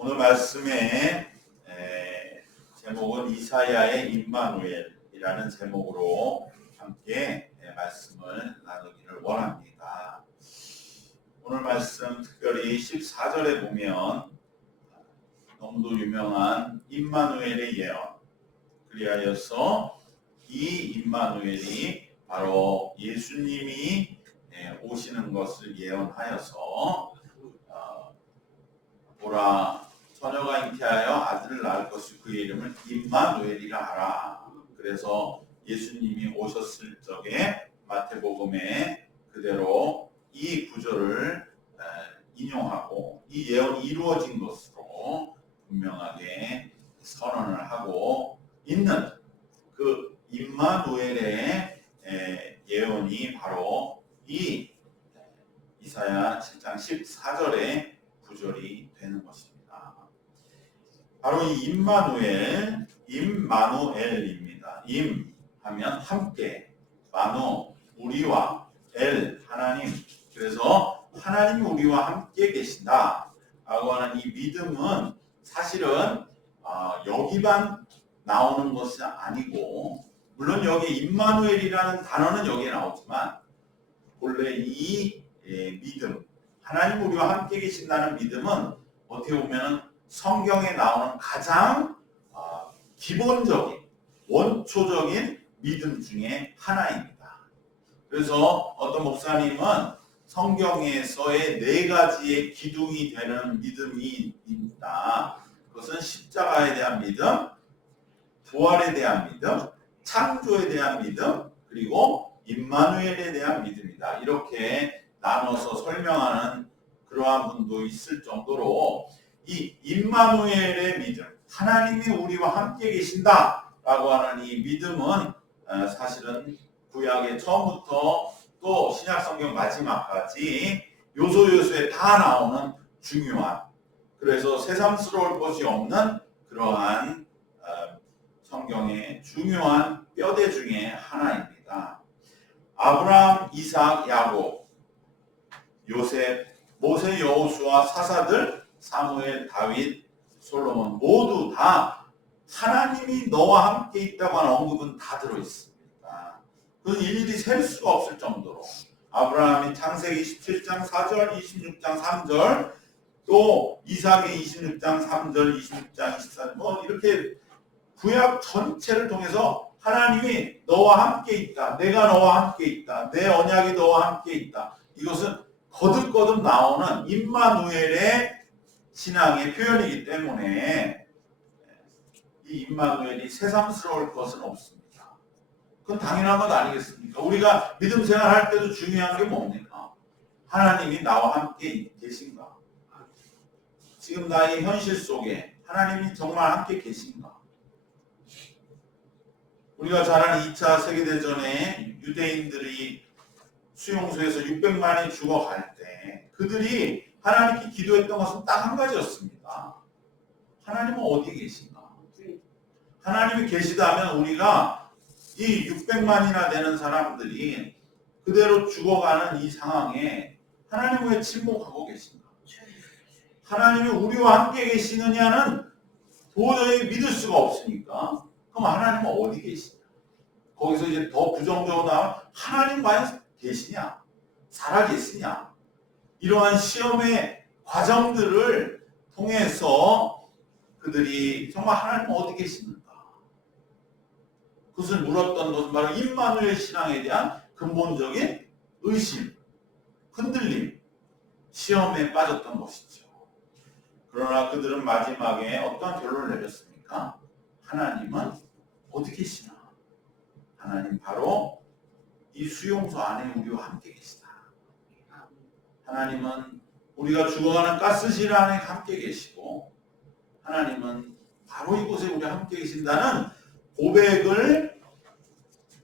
오늘 말씀의 에, 제목은 이사야의 임마누엘이라는 제목으로 함께 에, 말씀을 나누기를 원합니다. 오늘 말씀 특별히 14절에 보면 너무도 유명한 임마누엘의 예언 그리하여서 이 임마누엘이 바로 예수님이 에, 오시는 것을 예언하여서 어, 보라 처녀가 잉태하여 아들을 낳을 것이 그의 이름을 임마누엘이라 하라. 그래서 예수님이 오셨을 적에 마태복음에 그대로 이 구절을 에, 인용하고 이 예언이 이루어진 것으로 분명하게 선언을 하고 있는 그 임마누엘의 에, 예언이 바로 이 이사야 7장 14절의 구절이 되는 것입니다. 바로 이 임마누엘, 임마누엘입니다. 임 하면 함께, 마누 우리와 엘 하나님. 그래서 하나님이 우리와 함께 계신다. 라고 하는 이 믿음은 사실은 아, 여기만 나오는 것이 아니고 물론 여기 임마누엘이라는 단어는 여기에 나오지만 본래 이 예, 믿음 하나님 우리와 함께 계신다는 믿음은 어떻게 보면 성경에 나오는 가장 아, 기본적인 원초적인 믿음 중에 하나입니다. 그래서 어떤 목사님은 성경에서의 네 가지의 기둥이 되는 믿음이 있다. 그것은 십자가에 대한 믿음, 부활에 대한 믿음, 창조에 대한 믿음, 그리고 임마누엘에 대한 믿음이다. 이렇게 나눠서 설명하는 그러한 분도 있을 정도로 이 임마누엘의 믿음, 하나님이 우리와 함께 계신다라고 하는 이 믿음은 어, 사실은 구약의 처음부터 또 신약 성경 마지막까지 요소 요소에 다 나오는 중요한 그래서 새삼스러울 것이 없는 그러한 어, 성경의 중요한 뼈대 중에 하나입니다. 아브라함, 이삭, 야곱, 요셉, 모세, 여호수아, 사사들, 사무엘, 다윗, 솔로몬 모두 다 하나님이 너와 함께 있다고 하는 언급은 다 들어 있습니다. 그건 일일이 셀 수가 없을 정도로 아브라함이 창세기 17장 4절, 26장 3절, 또 이삭의 26장 3절, 26장 24절 뭐 이렇게 구약 전체를 통해서 하나님이 너와 함께 있다. 내가 너와 함께 있다. 내 언약이 너와 함께 있다. 이것은 거듭거듭 나오는 임마누엘의 신앙의 표현이기 때문에 이 임마누엘이 새삼스러울 것은 없습니다. 그건 당연한 것 아니겠습니까? 우리가 믿음 생활할 때도 중요한 게 뭡니까? 하나님이 나와 함께 계신가? 지금 나의 현실 속에 하나님이 정말 함께 계신가? 우리가 잘 아는 2차 세계대전에 유대인들이 수용소에서 600만이 죽어갈 때 그들이 하나님께 기도했던 것은 딱 한 가지였습니다. 하나님은 어디 계신가? 하나님이 계시다면 우리가 이 600만이나 되는 사람들이 그대로 죽어가는 이 상황에 하나님 왜 침묵하고 계신가? 하나님이 우리와 함께 계시느냐는 도저히 믿을 수가 없으니까 그럼 하나님은 어디 계시냐? 거기서 이제 더 부정적으로 나오면 하나님 과연 계시냐? 살아 계시냐? 이러한 시험의 과정들을 통해서 그들이 정말 하나님 어디 계십니까? 그것을 물었던 것은 바로 임마누엘 신앙에 대한 근본적인 의심, 흔들림, 시험에 빠졌던 것이죠. 그러나 그들은 마지막에 어떠한 결론을 내렸습니까? 하나님은 어디 계시나? 하나님 바로 이 수용소 안에 우리와 함께 계시다. 하나님은 우리가 죽어가는 가스실 안에 함께 계시고 하나님은 바로 이곳에 우리 함께 계신다는 고백을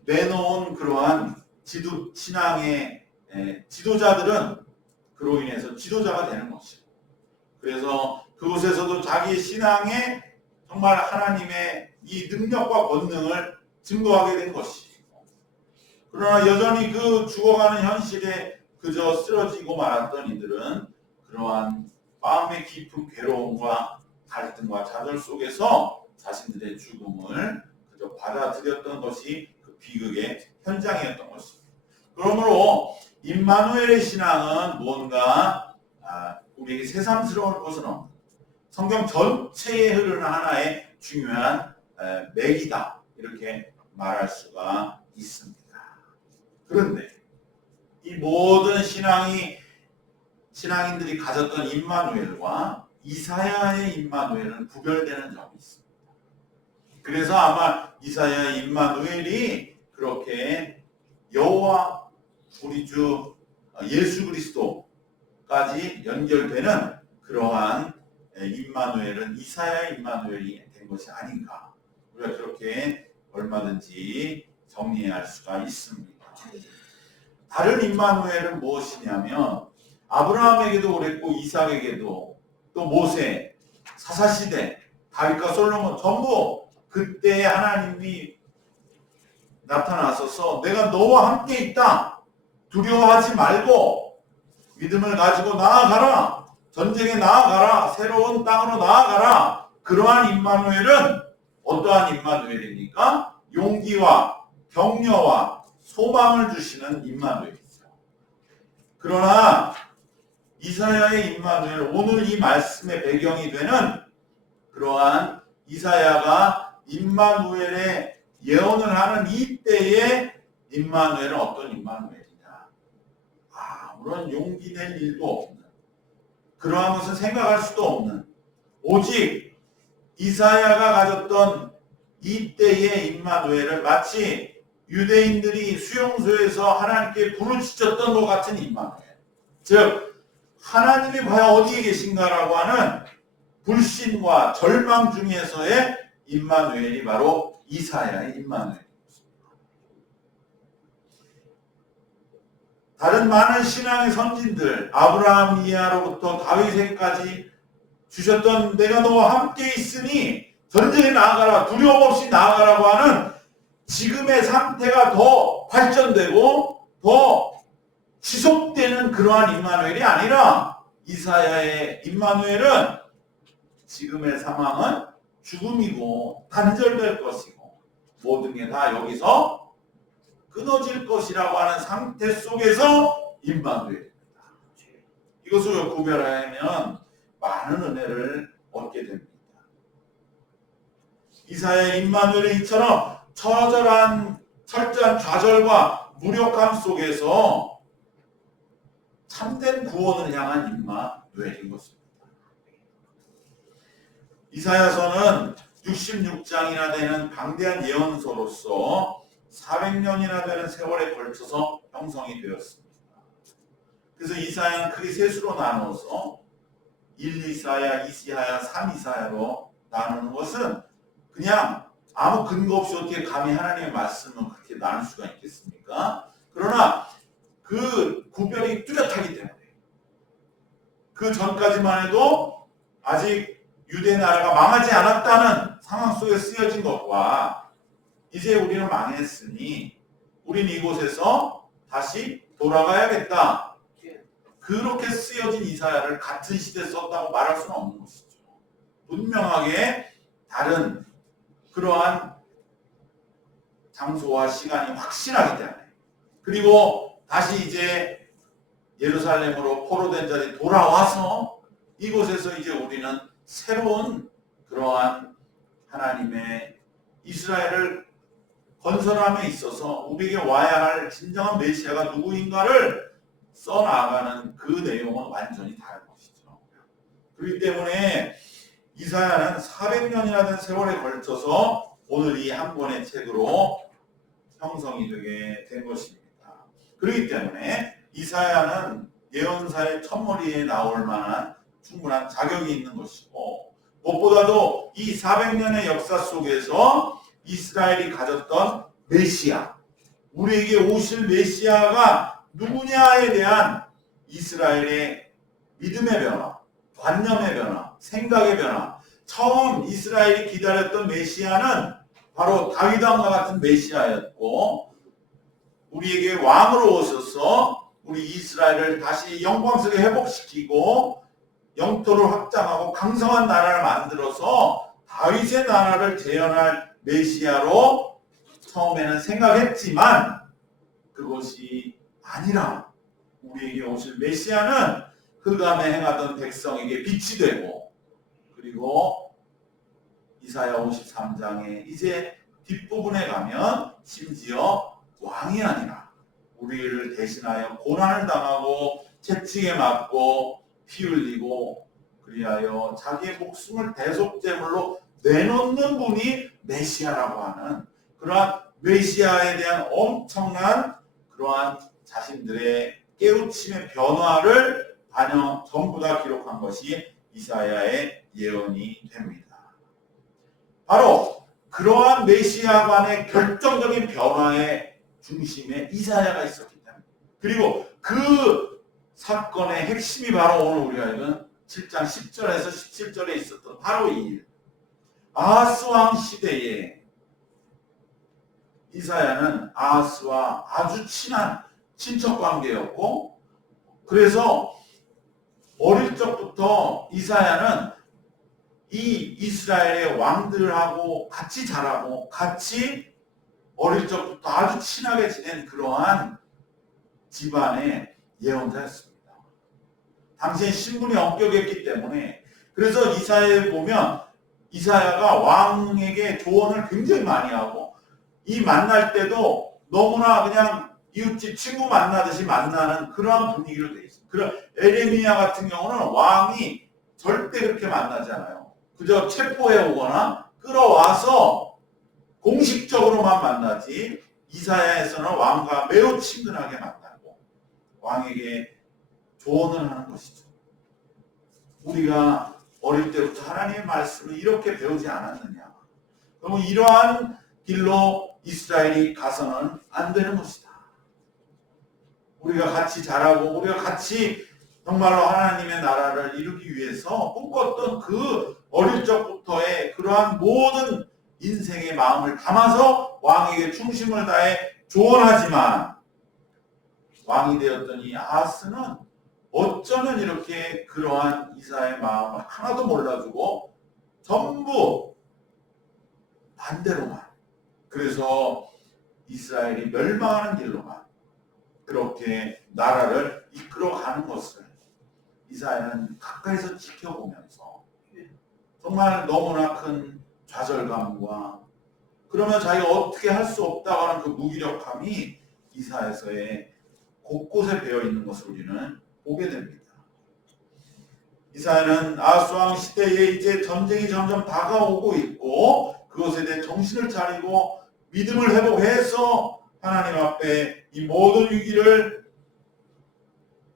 내놓은 그러한 지도 신앙의 에, 지도자들은 그로 인해서 지도자가 되는 것이고 그래서 그곳에서도 자기 신앙의 정말 하나님의 이 능력과 권능을 증거하게 된 것이고 그러나 여전히 그 죽어가는 현실에 그저 쓰러지고 말았던 이들은 그러한 마음의 깊은 괴로움과 갈등과 좌절 속에서 자신들의 죽음을 그저 받아들였던 것이 그 비극의 현장이었던 것입니다. 그러므로 임마누엘의 신앙은 뭔가 아, 우리에게 새삼스러울 것은 없는 성경 전체에 흐르는 하나의 중요한 에, 맥이다 이렇게 말할 수가 있습니다. 그런데 이 모든 신앙이 신앙인들이 가졌던 임마누엘과 이사야의 임마누엘은 구별되는 점이 있습니다. 그래서 아마 이사야의 임마누엘이 그렇게 여호와 우리 주 예수 그리스도까지 연결되는 그러한 임마누엘은 이사야의 임마누엘이 된 것이 아닌가 우리가 그렇게 얼마든지 정리할 수가 있습니다. 다른 임마누엘은 무엇이냐면 아브라함에게도 그랬고 이삭에게도 또 모세, 사사시대, 다윗과 솔로몬 전부 그때 하나님이 나타나서서 내가 너와 함께 있다. 두려워하지 말고 믿음을 가지고 나아가라. 전쟁에 나아가라. 새로운 땅으로 나아가라. 그러한 임마누엘은 어떠한 임마누엘입니까? 용기와 격려와 소망을 주시는 임마누엘이죠. 그러나 이사야의 임마누엘 오늘 이 말씀의 배경이 되는 그러한 이사야가 임마누엘의 예언을 하는 이때의 임마누엘은 어떤 임마누엘이냐? 아무런 용기 낼 일도 없는 그러한 것을 생각할 수도 없는 오직 이사야가 가졌던 이때의 임마누엘을 마치 유대인들이 수용소에서 하나님께 부르짖었던 것 같은 임마누엘. 즉 하나님이 과연 어디에 계신가라고 하는 불신과 절망 중에서의 임마누엘이 바로 이사야의 임마누엘입니다. 다른 많은 신앙의 선진들 아브라함 이하로부터 다윗에까지 주셨던 내가 너와 함께 있으니 전쟁에 나아가라 두려움 없이 나아가라고 하는 지금의 상태가 더 발전되고 더 지속되는 그러한 임마누엘이 아니라 이사야의 임마누엘은 지금의 상황은 죽음이고 단절될 것이고 모든 게 다 여기서 끊어질 것이라고 하는 상태 속에서 임마누엘입니다. 이것을 구별하면 많은 은혜를 얻게 됩니다. 이사야의 임마누엘은 이처럼 처절한 철저한 좌절과 무력함 속에서 참된 구원을 향한 임마누엘인 것입니다. 이사야서는 66장이나 되는 방대한 예언서로서 400년이나 되는 세월에 걸쳐서 형성이 되었습니다. 그래서 이사야는 크게 셋으로 나누어서 1 이사야, 2 이사야, 3 이사야로 나누는 것은 그냥 아무 근거 없이 어떻게 감히 하나님의 말씀을 그렇게 나눌 수가 있겠습니까? 그러나 그 구별이 뚜렷하기 때문에 그 전까지만 해도 아직 유대 나라가 망하지 않았다는 상황 속에 쓰여진 것과 이제 우리는 망했으니 우린 이곳에서 다시 돌아가야겠다. 그렇게 쓰여진 이사야를 같은 시대에 썼다고 말할 수는 없는 것이죠. 분명하게 다른 그러한 장소와 시간이 확실하기 때문에 그리고 다시 이제 예루살렘으로 포로된 자리 돌아와서 이곳에서 이제 우리는 새로운 그러한 하나님의 이스라엘을 건설함에 있어서 우리에게 와야 할 진정한 메시아가 누구인가를 써나가는 그 내용은 완전히 다른 것이죠. 그렇기 때문에 이사야는 400년이나 된 세월에 걸쳐서 오늘 이 한 권의 책으로 형성이 되게 된 것입니다. 그렇기 때문에 이사야는 예언사의 첫머리에 나올 만한 충분한 자격이 있는 것이고 무엇보다도 이 400년의 역사 속에서 이스라엘이 가졌던 메시아 우리에게 오실 메시아가 누구냐에 대한 이스라엘의 믿음의 변화, 관념의 변화, 생각의 변화. 처음 이스라엘이 기다렸던 메시아는 바로 다윗 왕과 같은 메시아였고 우리에게 왕으로 오셔서 우리 이스라엘을 다시 영광 속에 회복시키고 영토를 확장하고 강성한 나라를 만들어서 다윗의 나라를 재현할 메시아로 처음에는 생각했지만 그것이 아니라 우리에게 오실 메시아는 흑암에 행하던 백성에게 빛이 되고 그리고 이사야 53장에 이제 뒷부분에 가면 심지어 왕이 아니라 우리를 대신하여 고난을 당하고 채찍에 맞고 피 흘리고 그리하여 자기의 목숨을 대속제물로 내놓는 분이 메시아라고 하는 그러한 메시아에 대한 엄청난 그러한 자신들의 깨우침의 변화를 반영 전부 다 기록한 것이 이사야의 예언이 됩니다. 바로 그러한 메시아관의 결정적인 변화의 중심에 이사야가 있었기 때문에 그리고 그 사건의 핵심이 바로 오늘 우리가 읽은 7장 10절에서 17절에 있었던 바로 이 일. 아하스 왕 시대에 이사야는 아하스와 아주 친한 친척 관계였고 그래서 어릴 적부터 이사야는 이 이스라엘의 왕들하고 같이 자라고 같이 어릴 적부터 아주 친하게 지낸 그러한 집안의 예언자였습니다. 당시엔 신분이 엄격했기 때문에 그래서 이사야에 보면 이사야가 왕에게 조언을 굉장히 많이 하고 이 만날 때도 너무나 그냥 이웃집 친구 만나듯이 만나는 그러한 분위기로 돼 있어요. 그런 에레미야 같은 경우는 왕이 절대 그렇게 만나지 않아요. 그저 체포해 오거나 끌어와서 공식적으로만 만나지 이사야에서는 왕과 매우 친근하게 만나고 왕에게 조언을 하는 것이죠. 우리가 어릴 때부터 하나님의 말씀을 이렇게 배우지 않았느냐. 그러면 이러한 길로 이스라엘이 가서는 안 되는 것이다. 우리가 같이 자라고 우리가 같이 정말로 하나님의 나라를 이루기 위해서 꿈꿨던 그 어릴 적부터의 그러한 모든 인생의 마음을 담아서 왕에게 충심을 다해 조언하지만 왕이 되었던 이 아하스는 어쩌면 이렇게 그러한 이사의 마음을 하나도 몰라주고 전부 반대로만 그래서 이스라엘이 멸망하는 길로만 그렇게 나라를 이끌어가는 것을 이사야는 가까이서 지켜보면서 정말 너무나 큰 좌절감과 그러면 자기가 어떻게 할 수 없다고 하는 그 무기력함이 이사에서의 곳곳에 배어 있는 것을 우리는 보게 됩니다. 이사야는 아수왕 시대에 이제 전쟁이 점점 다가오고 있고 그것에 대해 정신을 차리고 믿음을 회복해서 하나님 앞에 이 모든 위기를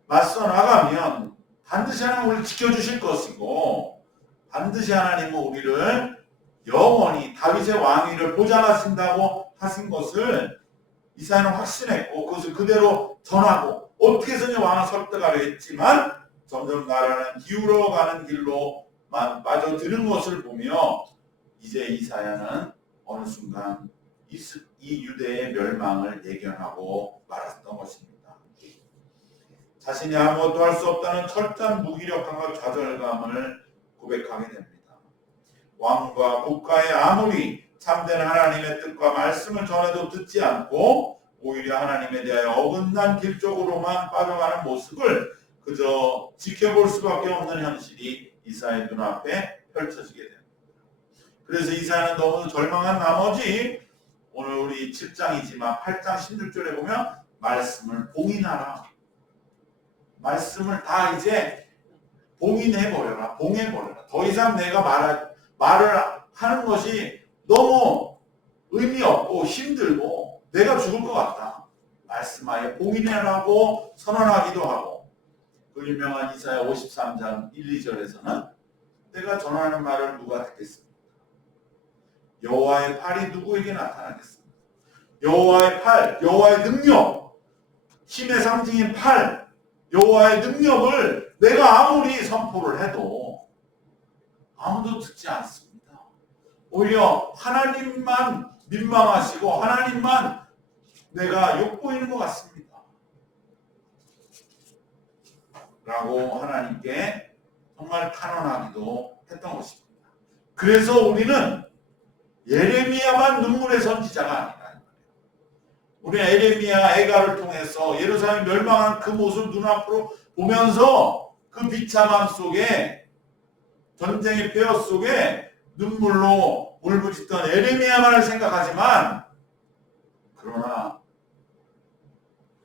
맞서 나가면 반드시 하나님 우리를 지켜주실 것이고 반드시 하나님은 우리를 영원히 다윗의 왕위를 보장하신다고 하신 것을 이사야는 확신했고 그것을 그대로 전하고 어떻게 해서든 왕을 설득하려 했지만 점점 나라는 기울어가는 길로만 빠져드는 것을 보며 이제 이사야는 어느 순간 이 유대의 멸망을 예견하고 말았던 것입니다. 자신이 아무것도 할 수 없다는 철저한 무기력함과 좌절감을 고백하게 됩니다. 왕과 국가에 아무리 참된 하나님의 뜻과 말씀을 전해도 듣지 않고 오히려 하나님에 대하여 어긋난 길 쪽으로만 빠져가는 모습을 그저 지켜볼 수밖에 없는 현실이 이사의 눈앞에 펼쳐지게 됩니다. 그래서 이사는 너무 절망한 나머지 오늘 우리 7장이지만 8장 16절에 보면 말씀을 봉인하라. 말씀을 다 이제 봉인해 버려라. 봉해 버려라. 더 이상 내가 말, 말을 하는 것이 너무 의미 없고 힘들고 내가 죽을 것 같다. 말씀하여 봉인해라고 선언하기도 하고 그 유명한 이사야 53장 1, 2절에서는 내가 전하는 말을 누가 듣겠습니까? 여호와의 팔이 누구에게 나타나겠습니까? 여호와의 팔, 여호와의 능력, 힘의 상징인 팔, 여호와의 능력을 내가 아무리 선포를 해도 아무도 듣지 않습니다. 오히려 하나님만 민망하시고 하나님만 내가 욕보이는 것 같습니다. 라고 하나님께 정말 탄원하기도 했던 것입니다. 그래서 우리는 예레미야만 눈물의 선지자가 아니다. 우리는 예레미야 애가를 통해서 예루살렘 멸망한 그 모습 눈앞으로 보면서 그 비참함 속에 전쟁의 폐허 속에 눈물로 울부짖던 예레미야만을 생각하지만 그러나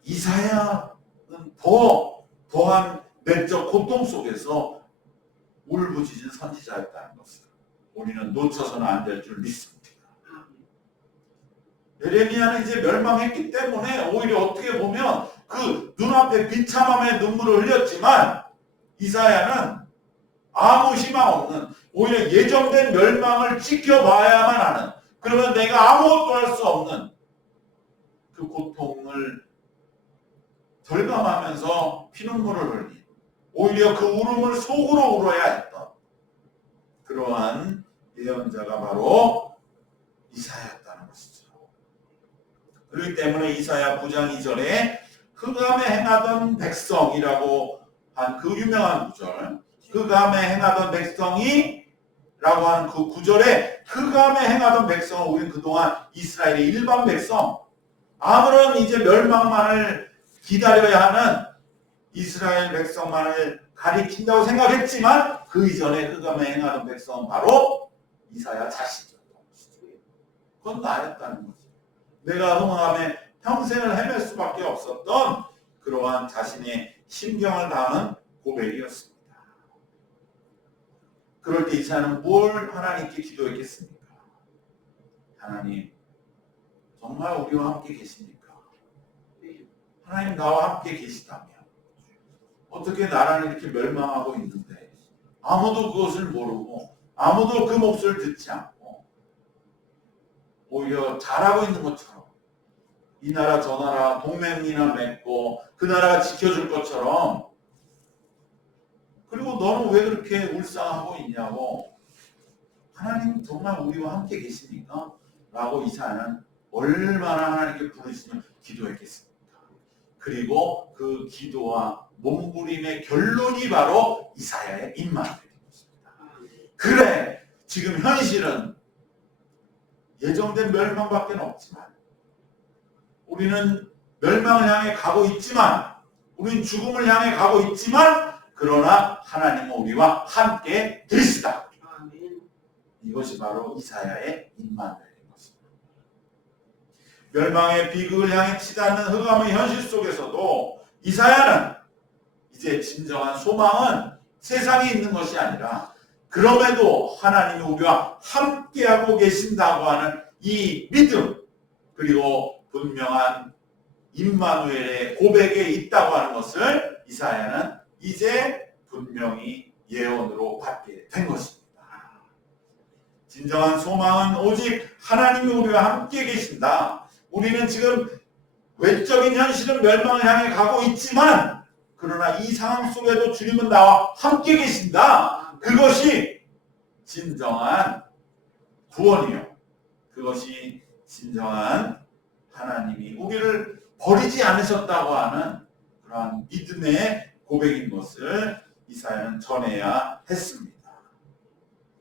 이사야는 더 더한 내적 고통 속에서 울부짖은 선지자였다는 것을 우리는 놓쳐서는 안 될 줄 믿습니다. 예레미야는 이제 멸망했기 때문에 오히려 어떻게 보면 그 눈앞에 비참함의 눈물을 흘렸지만 이사야는 아무 희망 없는 오히려 예정된 멸망을 지켜봐야만 하는 그러면 내가 아무것도 할 수 없는 그 고통을 절감하면서 피눈물을 흘린 오히려 그 울음을 속으로 울어야 했던 그러한 예언자가 바로 것이죠. 그렇기 때문에 이사야 9장 2절에 흑암에 행하던 백성이라고 한 그 유명한 구절 흑암에 행하던 백성이 라고 하는 그 구절에 흑암에 행하던 백성은 우리는 그동안 이스라엘의 일반 백성 아무런 이제 멸망만을 기다려야 하는 이스라엘 백성만을 가리킨다고 생각했지만 그 이전에 흑암에 행하던 백성은 바로 이사야 자신이었던 것이죠. 그건 나였다는 거지. 내가 흑암에 평생을 헤맬 수밖에 없었던 그러한 자신의 심경을 담은 고백이었습니다. 그럴 때 이사야는 뭘 하나님께 기도했겠습니까? 하나님, 정말 우리와 함께 계십니까? 하나님 나와 함께 계시다면 어떻게 나라는 이렇게 멸망하고 있는데 아무도 그것을 모르고 아무도 그 목소리를 듣지 않고 오히려 잘하고 있는 것처럼 이 나라 저 나라 동맹이나 맺고 그 나라가 지켜줄 것처럼 그리고 너는 왜 그렇게 울상하고 있냐고 하나님 정말 우리와 함께 계십니까? 라고 이사야는 얼마나 하나님께 부르시며 기도했겠습니까? 그리고 그 기도와 몸부림의 결론이 바로 이사야의 입만이 된 것입니다. 그래 지금 현실은 예정된 멸망밖에 없지만 우리는 멸망을 향해 가고 있지만 우리는 죽음을 향해 가고 있지만 그러나 하나님은 우리와 함께 계시다. 이것이 바로 이사야의 입만을 멸망의 비극을 향해 치닫는 흑암의 현실 속에서도 이사야는 이제 진정한 소망은 세상에 있는 것이 아니라 그럼에도 하나님이 우리와 함께하고 계신다고 하는 이 믿음 그리고 분명한 임마누엘의 고백에 있다고 하는 것을 이사야는 이제 분명히 예언으로 받게 된 것입니다. 진정한 소망은 오직 하나님이 우리와 함께 계신다. 우리는 지금 외적인 현실은 멸망을 향해 가고 있지만 그러나 이 상황 속에도 주님은 나와 함께 계신다. 그것이 진정한 구원이요. 그것이 진정한 하나님이 우리를 버리지 않으셨다고 하는 그러한 믿음의 고백인 것을 이사야는 전해야 했습니다.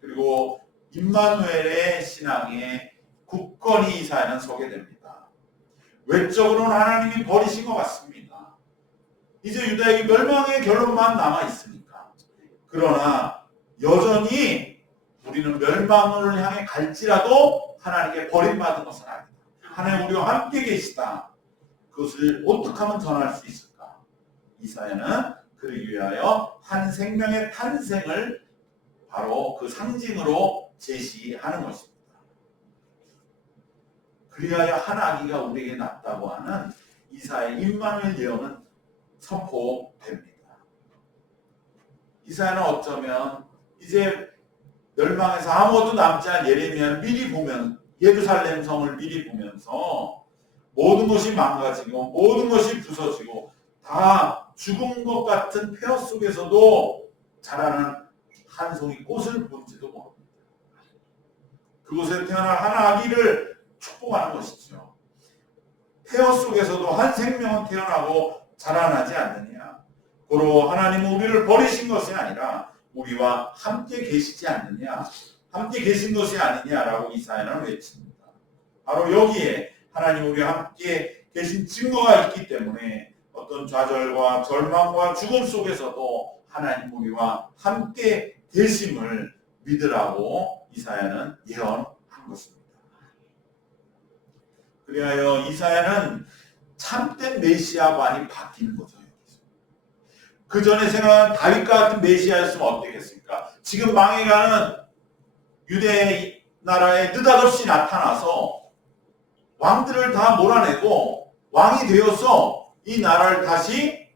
그리고 임마누엘의 신앙에 굳건히 이사야는 서게 됩니다. 외적으로는 하나님이 버리신 것 같습니다. 이제 유다에게 멸망의 결론만 남아 있으니까. 그러나 여전히 우리는 멸망을 향해 갈지라도 하나님께 버림받은 것은 아니다. 하나님 우리와 함께 계시다. 그것을 어떻게 하면 전할 수 있을까? 이사야는 그러기 위하여 한 생명의 탄생을 바로 그 상징으로 제시하는 것입니다. 그리하여 한 아기가 우리에게 낳다고 하는 이사의 임마누엘 예언은 선포됩니다. 이사야는 어쩌면 이제 멸망해서 아무것도 남지 않은 예레미야를 미리 보면 예루살렘 성을 미리 보면서 모든 것이 망가지고 모든 것이 부서지고 다 죽은 것 같은 폐허 속에서도 자라는 한 송이 꽃을 본지도 모릅니다. 그곳에 태어날 한 아기를 축복하는 것이죠. 폐허 속에서도 한 생명은 태어나고 자라나지 않느냐. 고로 하나님은 우리를 버리신 것이 아니라 우리와 함께 계시지 않느냐 함께 계신 것이 아니냐라고 이사야는 외칩니다. 바로 여기에 하나님 우리와 함께 계신 증거가 있기 때문에 어떤 좌절과 절망과 죽음 속에서도 하나님 우리와 함께 계심을 믿으라고 이사야는 예언한 것입니다. 그리하여 이사야는 참된 메시아관이 바뀌는 거죠. 그 전에 생각한 다윗과 같은 메시아였으면 어땠겠습니까? 지금 망해가는 유대 나라에 느닷없이 나타나서 왕들을 다 몰아내고 왕이 되어서 이 나라를 다시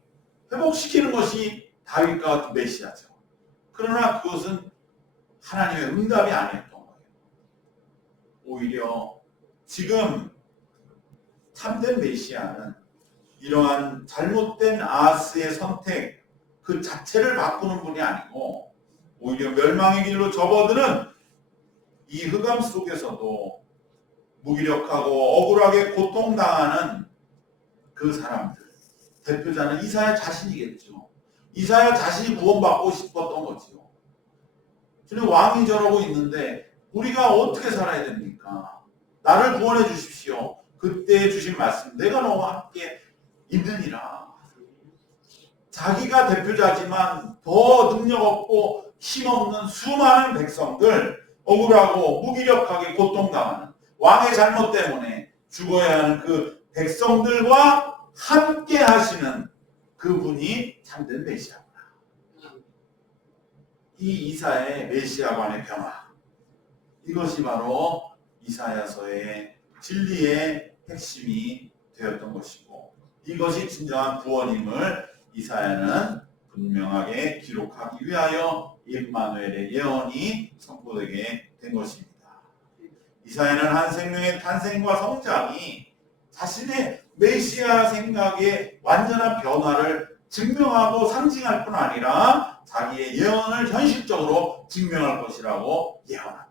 회복시키는 것이 다윗과 같은 메시아죠. 그러나 그것은 하나님의 응답이 아니었던 거예요. 오히려 지금 참된 메시아는 이러한 잘못된 아하스의 선택 그 자체를 바꾸는 분이 아니고 오히려 멸망의 길로 접어드는 이 흑암 속에서도 무기력하고 억울하게 고통당하는 그 사람들 대표자는 이사야 자신이겠죠. 이사야 자신이 구원받고 싶었던 거지요. 저는 왕이 저러고 있는데 우리가 어떻게 살아야 됩니까? 나를 구원해 주십시오. 그때 주신 말씀 내가 너와 함께 있느니라. 자기가 대표자지만 더 능력 없고 힘없는 수많은 백성들 억울하고 무기력하게 고통당하는 왕의 잘못 때문에 죽어야 하는 그 백성들과 함께 하시는 그분이 참된 메시아구나. 이 이사의 메시아관의 변화. 이것이 바로 이사야서의 진리의 핵심이 되었던 것이고 이것이 진정한 구원임을 이사야는 분명하게 기록하기 위하여 임마누엘의 예언이 선포되게 된 것입니다. 이사야는 한 생명의 탄생과 성장이 자신의 메시아 생각의 완전한 변화를 증명하고 상징할 뿐 아니라 자기의 예언을 현실적으로 증명할 것이라고 예언합니다.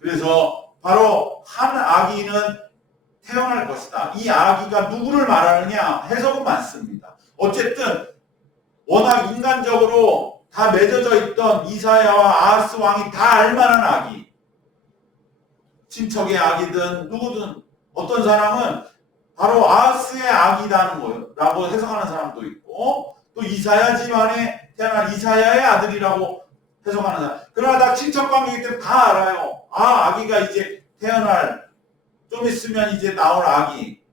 그래서 바로 한 아기는 태어날 것이다. 이 아기가 누구를 말하느냐 해석은 많습니다. 어쨌든 워낙 인간적으로 다 맺어져 있던 이사야와 아하스 왕이 다 알만한 아기. 친척의 아기든 누구든 어떤 사람은 바로 아하스의 아기라는 거라고 해석하는 사람도 있고 또 이사야 집안에 태어난 이사야의 아들이라고 해석하는 사람. 그러나 다 친척 관계이기 때문에 다 알아요. 아 아기가 이제 태어날 좀 있으면 이제 나올 아기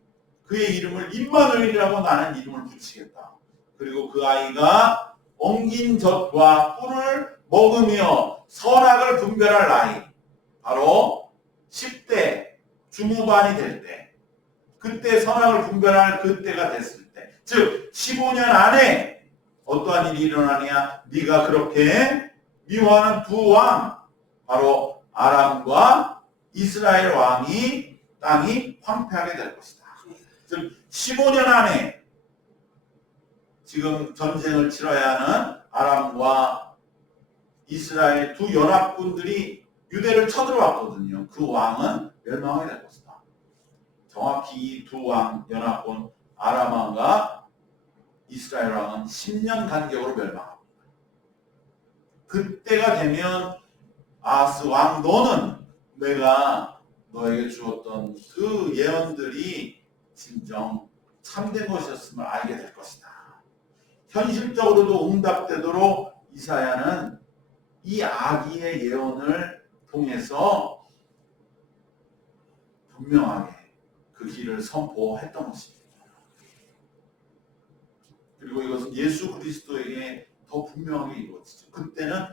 그의 이름을 임마누엘이라고 나는 이름을 붙이겠다. 그리고 그 아이가 엉긴 젖과 꿀을 먹으며 선악을 분별할 나이 바로 10대 중후반이 될 때 그때 선악을 분별할 그때가 됐을 때 즉 15년 안에 어떠한 일이 일어나느냐 네가 그렇게 미워하는 두 왕 바로 아람과 이스라엘 왕이 땅이 황폐하게 될 것이다. 즉 15년 안에 지금 전쟁을 치러야 하는 아람과 이스라엘 두 연합군들이 유대를 쳐들어왔거든요. 그 왕은 멸망하게 될 것이다. 정확히 이 두 왕 연합군 아람 왕과 이스라엘 왕은 10년 간격으로 멸망합니다. 그때가 되면 아스 왕 너는 내가 너에게 주었던 그 예언들이 진정 참된 것이었음을 알게 될 것이다. 현실적으로도 응답되도록 이사야는 이 아기의 예언을 통해서 분명하게 그 길을 선포했던 것입니다. 그리고 이것은 예수 그리스도에게 더 분명하게 이루어지죠. 그때는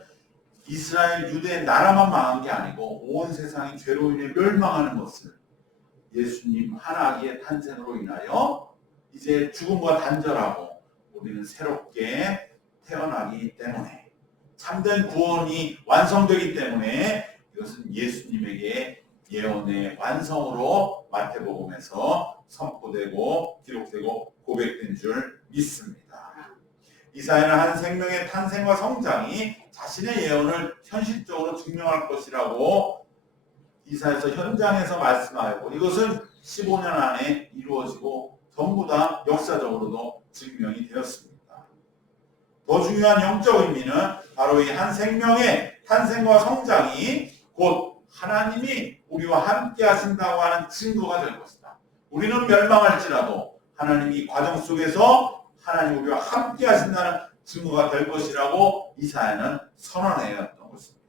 이스라엘 유대 나라만 망한 게 아니고 온 세상이 죄로 인해 멸망하는 것을 예수님 한 아기의 탄생으로 인하여 이제 죽음과 단절하고 우리는 새롭게 태어나기 때문에 참된 구원이 완성되기 때문에 이것은 예수님에게 예언의 완성으로 마태복음에서 선포되고 기록되고 고백된 줄 믿습니다. 이사야는 한 생명의 탄생과 성장이 자신의 예언을 현실적으로 증명할 것이라고 이사에서 현장에서 말씀하였고 이것은 15년 안에 이루어지고 전부 다 역사적으로도 증명이 되었습니다. 더 중요한 영적 의미는 바로 이 한 생명의 탄생과 성장이 곧 하나님이 우리와 함께 하신다고 하는 증거가 될 것이다. 우리는 멸망할지라도 하나님이 과정 속에서 하나님 우리와 함께 하신다는 증거가 될 것이라고 이사야는 선언해왔던 것입니다.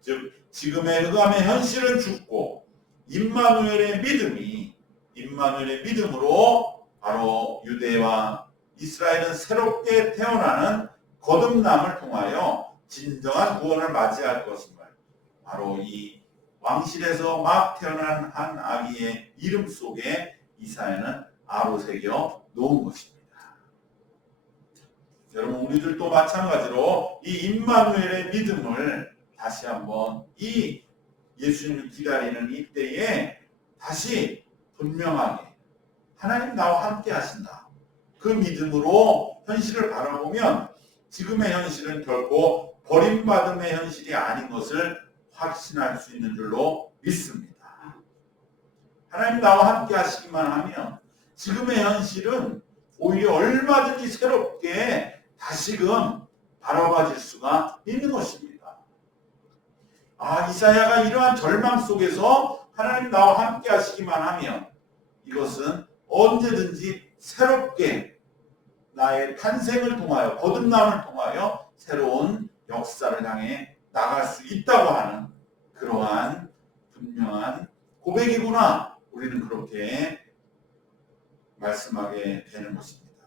즉 지금의 흑암의 현실은 죽고 임마누엘의 믿음이 임마누엘의 믿음으로 바로 유대와 이스라엘은 새롭게 태어나는 거듭남을 통하여 진정한 구원을 맞이할 것임을 바로 이 왕실에서 막 태어난 한 아기의 이름 속에 이사야는 아로 새겨 놓은 것입니다. 여러분 우리들도 마찬가지로 이 임마누엘의 믿음을 다시 한번 이 예수님을 기다리는 이때에 다시 분명하게 하나님 나와 함께 하신다. 그 믿음으로 현실을 바라보면 지금의 현실은 결코 버림받음의 현실이 아닌 것을 확신할 수 있는 줄로 믿습니다. 하나님 나와 함께 하시기만 하면 지금의 현실은 오히려 얼마든지 새롭게 다시금 바라봐질 수가 있는 것입니다. 아, 이사야가 이러한 절망 속에서 하나님 나와 함께 하시기만 하면 이것은 언제든지 새롭게 나의 탄생을 통하여 거듭남을 통하여 새로운 역사를 향해 나갈 수 있다고 하는 그러한 분명한 고백이구나 우리는 그렇게 말씀하게 되는 것입니다.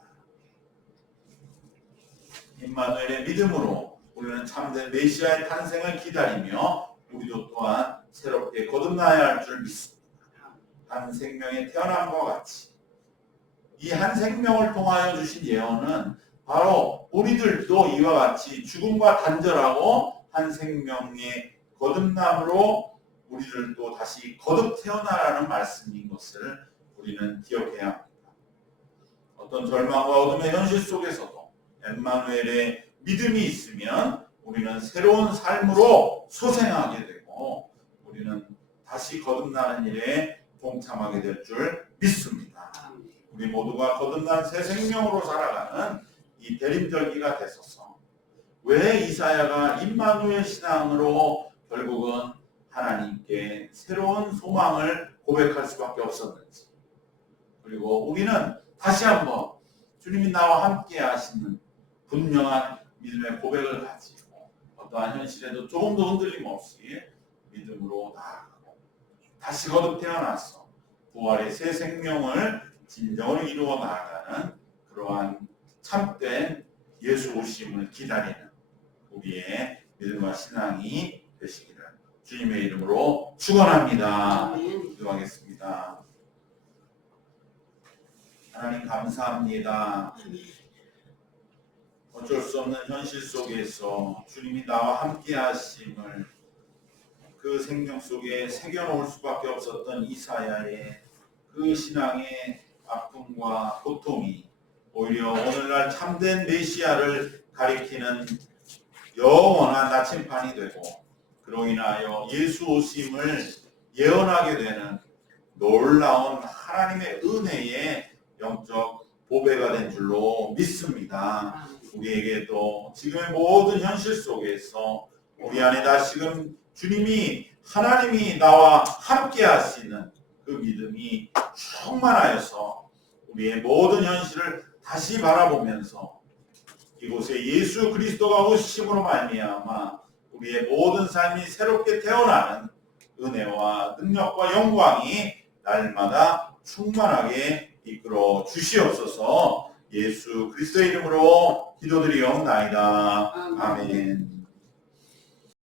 임마누엘의 믿음으로 우리는 참된 메시아의 탄생을 기다리며 우리도 또한 새롭게 거듭나야 할 줄 믿습니다. 한 생명의 태어남과 같이 이 한 생명을 통하여 주신 예언은 바로 우리들도 이와 같이 죽음과 단절하고 한 생명의 거듭남으로 우리들도 다시 거듭 태어나라는 말씀인 것을 우리는 기억해야 합니다. 어떤 절망과 어둠의 현실 속에서도 엠마누엘의 믿음이 있으면 우리는 새로운 삶으로 소생하게 되고 우리는 다시 거듭나는 일에 동참하게 될 줄 믿습니다. 우리 모두가 거듭난 새 생명으로 살아가는 이 대림절기가 됐어서 왜 이사야가 임마누엘 신앙으로 결국은 하나님께 새로운 소망을 고백할 수밖에 없었는지 그리고 우리는 다시 한번 주님이 나와 함께 하시는 분명한 믿음의 고백을 가지고 어떠한 현실에도 조금도 흔들림 없이 믿음으로 나아가고 다시 거듭 태어나서 부활의 새 생명을 진정으로 이루어 나아가는 그러한 참된 예수 오심을 기다리는 우리의 믿음과 신앙이 되시기를 주님의 이름으로 축원합니다. 기도하겠습니다. 하나님 감사합니다. 어쩔 수 없는 현실 속에서 주님이 나와 함께 하심을 그 생명 속에 새겨놓을 수밖에 없었던 이사야의 그 신앙의 아픔과 고통이 오히려 오늘날 참된 메시아를 가리키는 영원한 나침판이 되고 그로 인하여 예수 오심을 예언하게 되는 놀라운 하나님의 은혜의 영적 보배가 된 줄로 믿습니다. 우리에게도 지금의 모든 현실 속에서 우리 안에 다시금 주님이 하나님이 나와 함께 하시는 그 믿음이 충만하여서 우리의 모든 현실을 다시 바라보면서 이곳에 예수 그리스도가 오심으로 말미암아 우리의 모든 삶이 새롭게 태어나는 은혜와 능력과 영광이 날마다 충만하게 이끌어 주시옵소서. 예수 그리스도의 이름으로 기도드리옵나이다. 아멘.